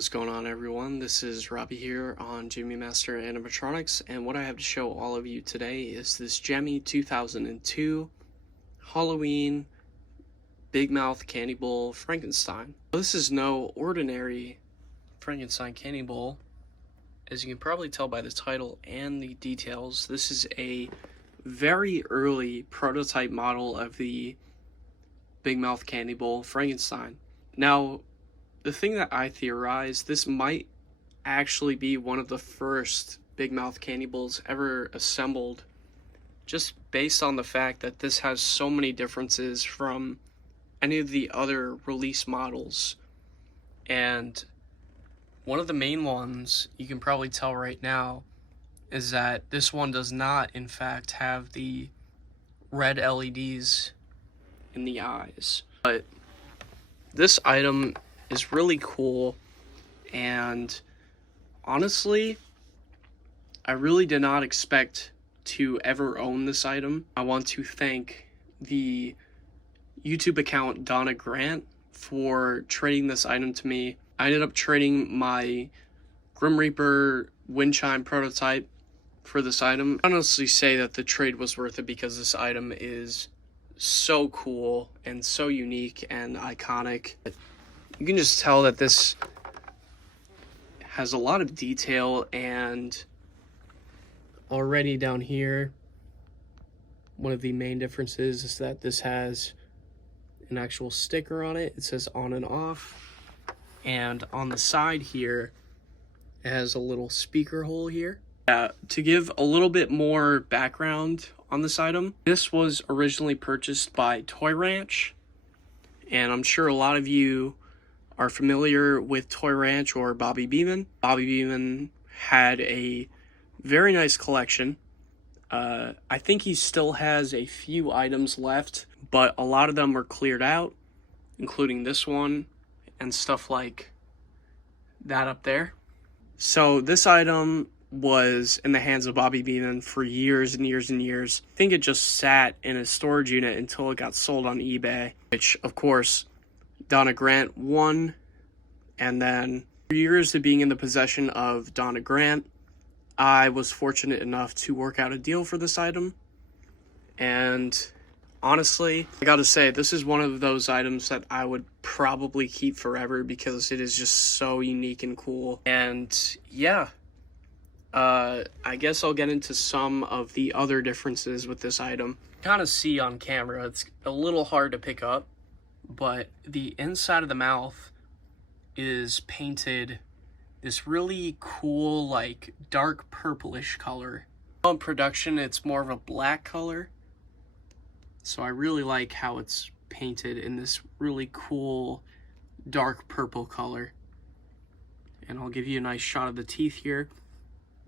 What is going on, everyone? This is Robbie here on Gemmy Master Animatronics, and what I have to show all of you today is this Gemmy 2002 Halloween Big Mouth Candy Bowl Frankenstein. This is no ordinary Frankenstein candy bowl. As you can probably tell by the title and the details, this is a very early prototype model of the Big Mouth Candy Bowl Frankenstein. Now, the thing that I theorize, this might actually be one of the first Big Mouth candy bowls ever assembled, just based on the fact that this has so many differences from any of the other release models. And one of the main ones, you can probably tell right now, is that this one does not, in fact, have the red LEDs in the eyes. But this item is really cool, and honestly, I really did not expect to ever own this item. I want to thank the YouTube account Donna Grant for trading this item to me. I ended up trading my Grim Reaper wind chime prototype for this item. I honestly say that the trade was worth it because this item is so cool and so unique and iconic. You can just tell that this has a lot of detail, and already down here, one of the main differences is that this has an actual sticker on it. It says on and off, and on the side here, it has a little speaker hole here. To give a little bit more background on this item, this was originally purchased by Toy Ranch, and I'm sure a lot of you are familiar with Toy Ranch or Bobby Beeman. Bobby Beeman had a very nice collection. I think he still has a few items left, but a lot of them were cleared out, including this one and stuff like that up there. So this item was in the hands of Bobby Beeman for years and years and years. I think it just sat in a storage unit until it got sold on eBay, which of course Donna Grant won, and then for years of being in the possession of Donna Grant, I was fortunate enough to work out a deal for this item. And honestly, I gotta say, this is one of those items that I would probably keep forever because it is just so unique and cool. And yeah, I guess I'll get into some of the other differences with this item. Kind of see on camera, it's a little hard to pick up, but the inside of the mouth is painted this really cool, like, dark purplish color. On production, it's more of a black color, so I really like how it's painted in this really cool dark purple color. And I'll give you a nice shot of the teeth here.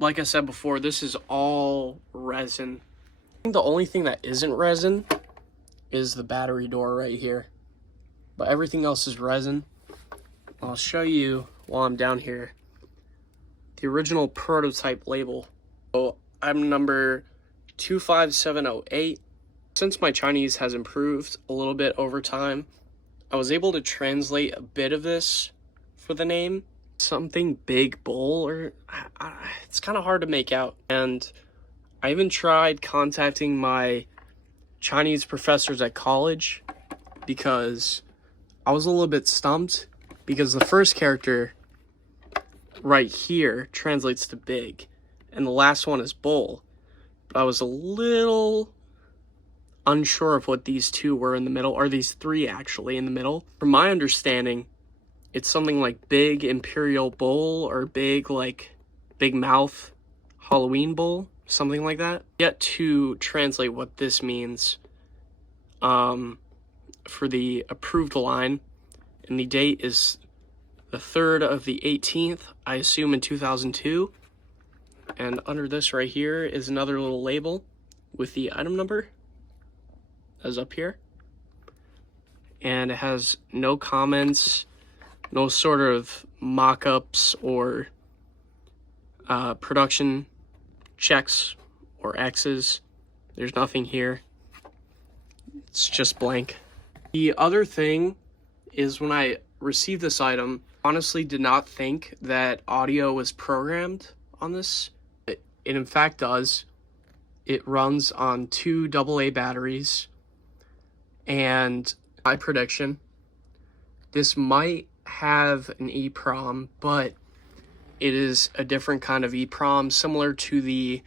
Like I said before, this is all resin. I think the only thing that isn't resin is the battery door right here, but everything else is resin. I'll show you while I'm down here the original prototype label. So I'm number 25708. Since my Chinese has improved a little bit over time, I was able to translate a bit of this for the name. Something big bowl, or it's kind of hard to make out. And I even tried contacting my Chinese professors at college because I was a little bit stumped, because the first character right here translates to big and the last one is bowl, but I was a little unsure of what these two were in the middle, or these three actually in the middle. From my understanding, it's something like Big Imperial Bowl or Big Mouth Halloween Bowl, something like that. Yet to translate what this means for the approved line, and the date is the 3rd of the 18th, I assume in 2002. And under this right here is another little label with the item number, as up here. And it has no comments, no sort of mock-ups or production checks or X's. There's nothing here. It's just blank. The other thing is when I received this item, honestly did not think that audio was programmed on this. It in fact does. It runs on 2 AA batteries, and my prediction, this might have an EEPROM, but it is a different kind of EEPROM, similar to the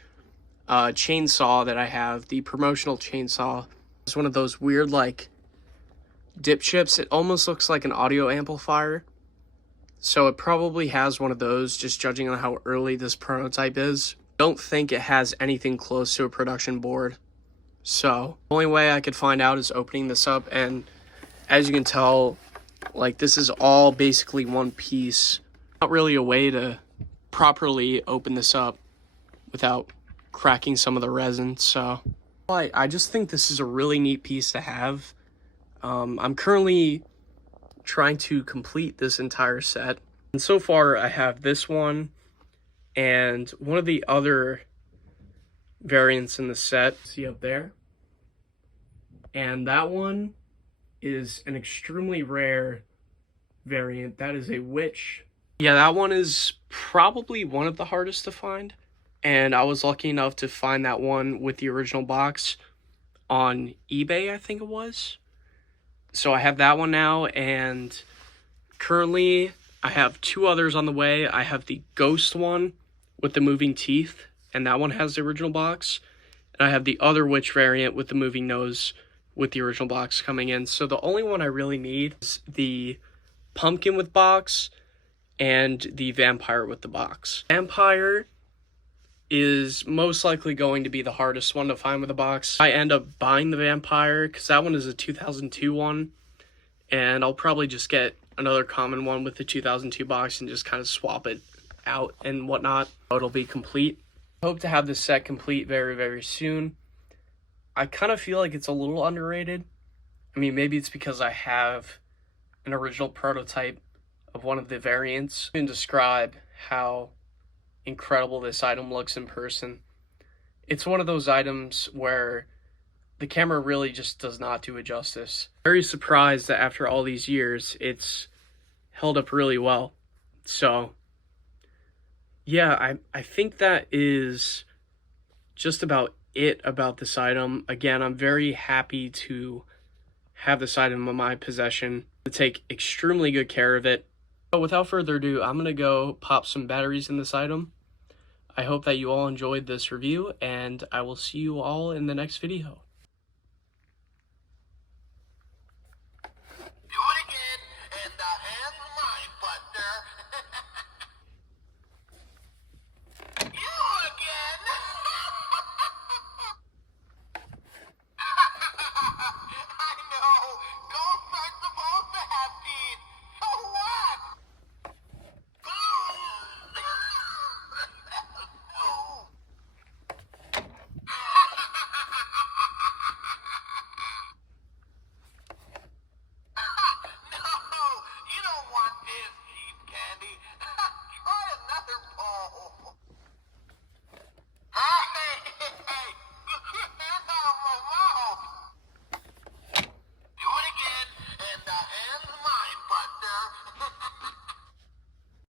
chainsaw that I have, the promotional chainsaw. It's one of those weird, like, dip chips. It almost looks like an audio amplifier. So it probably has one of those, just judging on how early this prototype is. Don't think it has anything close to a production board. So the only way I could find out is opening this up, and as you can tell, like, this is all basically one piece. Not really a way to properly open this up without cracking some of the resin. So I just think this is a really neat piece to have. I'm currently trying to complete this entire set, and so far I have this one and one of the other variants in the set. See up there, and that one is an extremely rare variant. That is a witch. Yeah, that one is probably one of the hardest to find, and I was lucky enough to find that one with the original box on eBay, I think it was. So I have that one now, and currently I have 2 others on the way. I have the ghost one with the moving teeth, and that one has the original box. And I have the other witch variant with the moving nose with the original box coming in. So the only one I really need is the pumpkin with box and the vampire with the box. Vampire is most likely going to be the hardest one to find with a box. I end up buying the vampire because that one is a 2002 one, and I'll probably just get another common one with the 2002 box and just kind of swap it out and whatnot. It'll be complete. I hope to have this set complete very, very soon. I kind of feel like it's a little underrated. I mean, maybe it's because I have an original prototype of one of the variants. I can describe how incredible this item looks in person. It's one of those items where the camera really just does not do it justice. Very surprised that after all these years, it's held up really well. So yeah, I think that is just about it about this item. Again, I'm very happy to have this item in my possession, to take extremely good care of it. But without further ado, I'm going to go pop some batteries in this item. I hope that you all enjoyed this review, and I will see you all in the next video. Do it again, and the hand's mine, partner. You again. I know. Ghosts aren't supposed to have teeth. So what? No, you don't want his teeth, Candy. Try another bowl.